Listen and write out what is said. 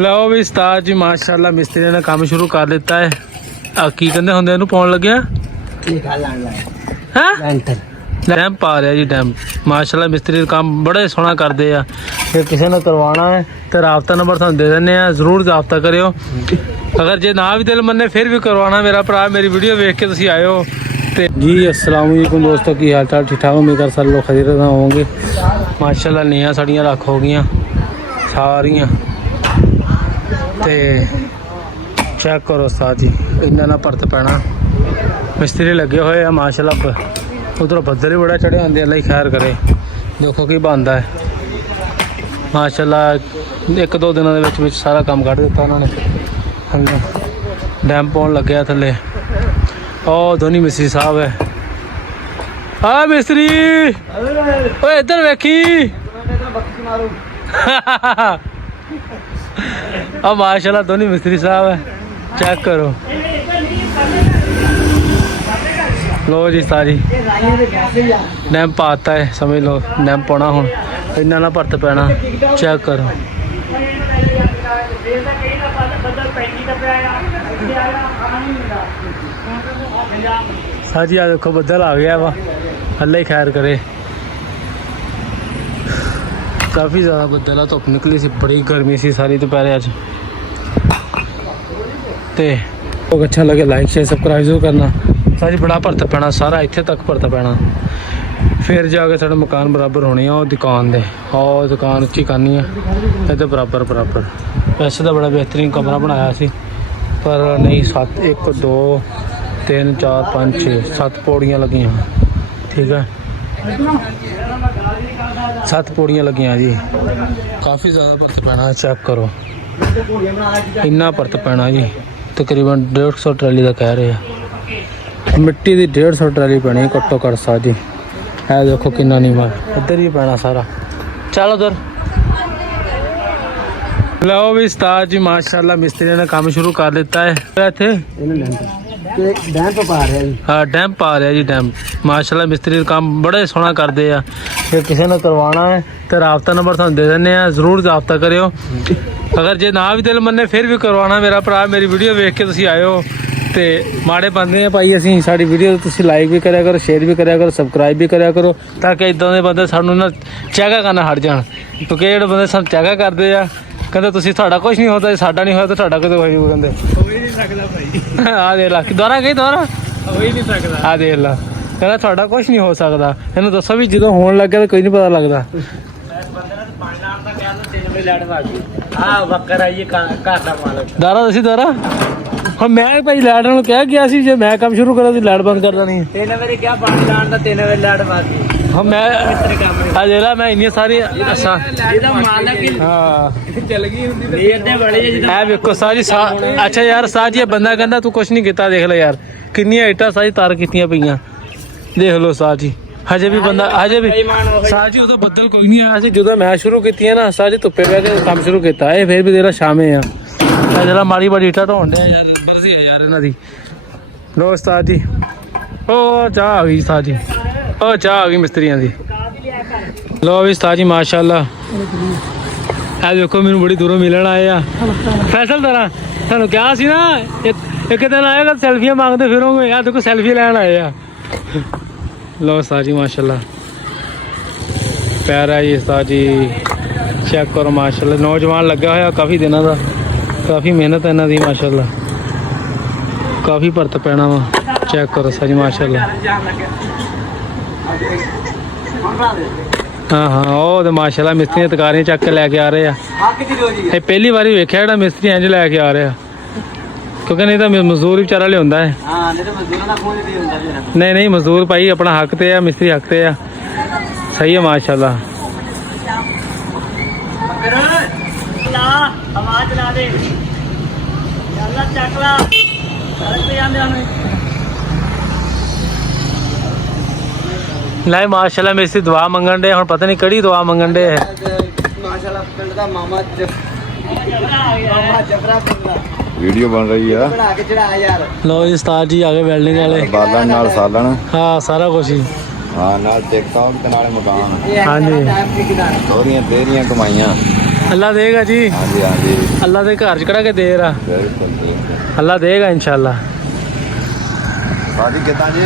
ਲਓ ਵੀ ਉਸਤਾਦ ਜੀ ਮਾਸ਼ਾਅੱਲਾ ਮਿਸਤਰੀ ਨੇ ਕੰਮ ਸ਼ੁਰੂ ਕਰ ਦਿੱਤਾ ਹੈ। ਆ ਕੀ ਕਹਿੰਦੇ ਹੁੰਦੇ ਇਹਨੂੰ ਪਾਉਣ ਲੱਗਿਆ ਡੈਮ ਪਾ ਰਿਹਾ ਜੀ। ਡੈਮ ਮਾਸ਼ਾਅੱਲਾ ਮਿਸਤਰੀ ਕੰਮ ਬੜਾ ਸੋਹਣਾ ਕਰਦੇ ਆ। ਜੇ ਕਿਸੇ ਨੇ ਕਰਵਾਉਣਾ ਹੈ ਤੇ ਰਾਬਤਾ ਨੰਬਰ ਤੁਹਾਨੂੰ ਦੇ ਦਿੰਦੇ ਆ, ਜ਼ਰੂਰ ਰਾਬਤਾ ਕਰਿਓ। ਅਗਰ ਜੇ ਨਾ ਵੀ ਦਿਲ ਮੰਨੇ ਫਿਰ ਵੀ ਕਰਵਾਉਣਾ ਮੇਰਾ ਭਰਾ ਮੇਰੀ ਵੀਡੀਓ ਵੇਖ ਕੇ ਤੁਸੀਂ ਆਇਓ। ਤੇ ਜੀ अस्सलाम वालेकुम दोस्तों, की हाल चाल ठीक ठाक हो? मेरे घर सारे लोग खरीद होंगे माशाल्लाह। नीआं साड़ियाँ रख हो गई सारियाँ ते चेक करो उस्ताद जी, इन्ना ना परत पैना। मिस्त्री लगे हुए हैं माशाल्लाह। उधर बदल ही बड़ा चढ़े होंगे, अल्लाह ही खैर करे। देखो की बनता है माशाल्लाह। एक दो दिनों के सारा काम कढ़ दिता उन्होंने। डैम पाउन लगे थले। ओ धोनी मिस्त्री साहब है। हाँ मिस्त्री ओ इधर वेखी। अब माशाल्लाह धोनी मिस्त्री साहब है, चेक करो। लो जी सारी डैम पाता है, समझ लो डैम पाना हूँ। इन्ना ना परत पैना, चेक करो। हाँ जी, आ देखो बदल आ गया वा, अल्लाह ही खैर करे। काफ़ी ज़्यादा बदल है, धुप निकली सी, बड़ी गर्मी सी सारी दोपहर अज। तो अच्छा लगे लाइक शेयर सबसक्राइब जरूर करना। सारी बड़ा परत पैना, सारा इत्थे तक परत पैना, फिर जाके साढ़े मकान बराबर होने आ। दुकान दे और दुकान उच्ची करनी है इधर बराबर बराबर। वैसे तो बड़ा बेहतरीन कमरा बनाया सी, पर नहीं 7 1 2 3 4 5 6 7 पौड़ियाँ लगी। ठीक है, 7 पौड़ियाँ लगी जी। काफ़ी ज़्यादा परत पैना, चेक करो। इन्ना परत पैना जी, तकरीबन 150 ट्राली का कह रहे हैं। मिट्टी की 150 ट्राली पैनी घट्टो घट्ट सा जी। है देखो किन्ना नीवा, इधर ही पैना सारा। चलो उधर लो भी उस्ताद जी माशाल्लाह मिस्त्री ने काम शुरू कर दिता है। इत्थे हाँ डैम पा रहा जी। डैम माशाल्लाह मिस्त्री काम बड़ा सोहना करते हैं। जे किसी ने करवाना है तो राबता नंबर तुहानू दे दिंदे आ, जरूर राबता करियो। अगर जे ना भी दिल मन्ने फिर भी करवाना मेरा भरा मेरी वीडियो वेख के तुसीं आइयो। ते माड़े बंदे हैं भाई असीं, साडी वीडियो तुसीं लाइक भी करिया करो, शेयर भी करिया करो, सबसक्राइब भी करिया करो, ताकि इदां दे बंदे सानू ना चैका करना हट जाण। क्योंकि जेहड़े बंदे सानू चैका करदे आ कहते तुसीं तुहाडा कुछ नहीं होता, साडा नहीं होया तो तुहाडा कितों होई कहंदे हो ही नहीं सकदा भाई। आ देख ला दोहरा कही दोहरा हो ही नहीं सकदा। आ देख ला कहंदा तुहाडा कुछ नहीं हो सकदा। इहनूं दसो भी ਜਦੋਂ होण ਲੱਗ ਗਿਆ ਤਾਂ ਕੋਈ ਨਹੀਂ ਪਤਾ ਲੱਗਦਾ। दारा दसी दारा हम मैं भाई लाइट ਨੂੰ ਕਹਿ ਗਿਆ ਸੀ ਜੇ ਮੈਂ ਕੰਮ ਸ਼ੁਰੂ ਕਰਾਂ ਤੇ ਲਾਈਟ ਬੰਦ ਕਰ ਦੇਣੀ। 3 ਵਜੇ ਕਿਹਾ ਪਾਣੀ ਲਾਣ ਦਾ 3 ਵਜੇ ਲਾਈਟ ਬੰਦ। ਹਾਂ ਮੈਂ ਆ ਜਿਹੜਾ ਮੈਂ ਇੰਨੀ ਸਾਰੀ ਅੱਛਾ ਇਹਦਾ ਮਾਲਕ ਹਾਂ ਚੱਲ ਗਈ ਹੁੰਦੀ ਤੇ ਇਹਦੇ ਬੜੇ ਜਿਹੇ ਐ ਵੇਖੋ ਸਾਜੀ ਅੱਛਾ ਯਾਰ ਸਾਜੀ ਇਹ ਬੰਦਾ ਕਹਿੰਦਾ ਤੂੰ ਕੁਛ ਨਹੀਂ ਕੀਤਾ। ਦੇਖ ਲੈ ਯਾਰ ਕਿੰਨੀਆਂ ਇੱਟਾਂ ਸਾਜੀ ਤਾਰ ਕੀਤੀਆਂ ਪਈਆਂ। ਦੇਖ ਲਓ ਸਾਜੀ ਹਜੇ ਵੀ ਬੰਦਾ ਹਜੇ ਵੀ ਸਾਜੀ ਉਹਦਾ ਬੱਦਲ ਕੋਈ ਨਹੀਂ ਆਇਆ ਸੀ ਜਦੋਂ ਮੈਂ ਸ਼ੁਰੂ ਕੀਤੀ ਨਾ। ਸਾਜੀ ਧੁੱਪੇ ਬਹਿ ਕੇ ਕੰਮ ਸ਼ੁਰੂ ਕੀਤਾ। ਇਹ ਫਿਰ ਵੀ ਤੇਰਾ ਸ਼ਾਮੇ ਆ जरा माड़ी माड़ी इटा ढोन डे यार, बरसी है यार इन्हों की। लो उस्ताद जी ओ चाह आ गई उस्ताद जी, ओ चाह आ गई मिस्त्रियों की। लो भी उस्ताद जी माशाल्लाह। आ देखो मैनू बड़ी दूरों मिलन आए आ। फैसल तरह थानू क्या सी ना एक दिन आएगा सैल्फियां मांगते फिरोगे। यार देखो सैल्फी लैन आए आ। लो उस्ताद जी माशाल्लाह प्यारा जी उस्ताद जी, चेक करो माशाल्लाह। नौजवान लगा होया काफ़ी दिनों का, काफ़ी मेहनत है इन्हों की माशाल्लाह। काफ़ी परत पैना वा, चेक करो सर माशाल्लाह। हाँ हाँ वो तो माशाल्लाह मिस्त्री तकारियां चक के लैके आ रहे हैं। ये पहली बार वेख्या जो मिस्त्री इंज लैके आ रहा, क्योंकि नहीं तो मजदूर बेचारा लिया है। नहीं नहीं मजदूर भाई अपना हक ते है, मिस्त्री हक ते है। सही है माशाल्लाह। लै माशाल्लाह मिस्त्री दुआ मंगन डे, हुण पता नहीं कड़ी दुआ मंगन डे है। वीडियो बन रही है। लो जी उस्ताद जी आ गए वेल्डिंग वाले। बालन नाल सालन हाँ सारा कुछ ही। हाँ नाल देखता हूँ ते नाले मकान। हाँ जी दोहरियां तेरियां कमाइयां। ਅੱਲਾ ਦੇਗਾ ਜੀ ਹਾਂਜੀ ਹਾਂਜੀ ਅੱਲਾ ਦੇ ਘਰ ਚ ਕਿਹੜਾ ਕਿ ਦੇਰ ਆ ਬਿਲਕੁਲ ਜੀ। ਅੱਲਾ ਦੇਗਾ ਇਨਸ਼ਾਅੱਲਾ ਬਾਜੀ ਕਿੱਦਾਂ ਜੀ